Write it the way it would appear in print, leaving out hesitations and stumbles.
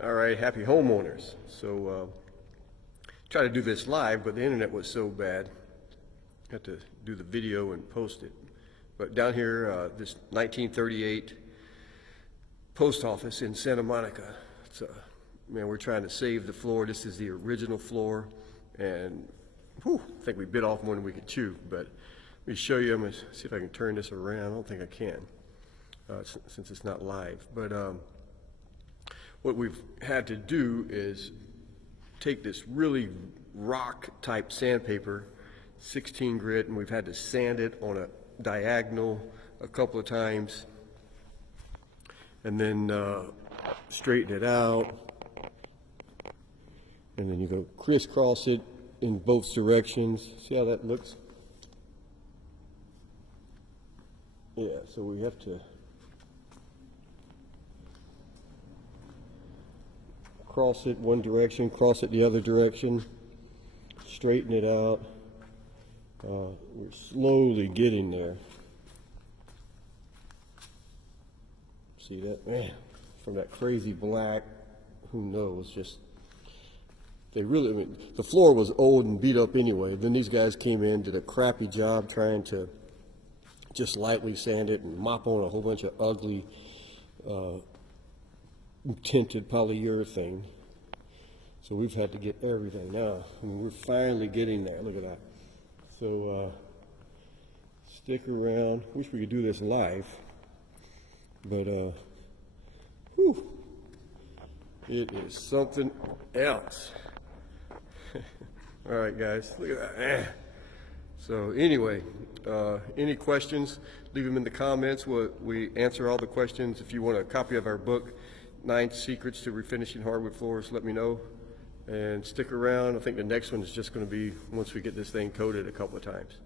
All right, happy homeowners. So try to do this live, but the internet was so bad. Had to do the video and post it. But down here, this 1938 post office in Santa Monica. It's man, we're trying to save the floor. This is the original floor, and whew, I think we bit off more than we could chew. But let me show you. I'm gonna see if I can turn this around. I don't think I can, since it's not live. But what we've had to do is take this really rock type sandpaper, 16 grit, and we've had to sand it on a diagonal a couple of times, and then straighten it out, and then you go crisscross it in both directions. See how that looks? Yeah, so we have to cross it one direction, cross it the other direction, straighten it out. We're slowly getting there. See that? Man, from that crazy black, who knows, just, they really, I mean, the floor was old and beat up anyway. Then these guys came in, did a crappy job trying to just lightly sand it and mop on a whole bunch of ugly tinted polyurethane. So we've had to get everything now. I mean, we're finally getting there. Look at that. So stick around. Wish we could do this live, but whew, it is something else. All right, guys, look at that. So anyway, any questions, leave them in the comments. We answer all the questions. If you want a copy of our book, 9 Secrets to Refinishing Hardwood Floors, let me know. And stick around. I think the next one is just going to be once we get this thing coated a couple of times.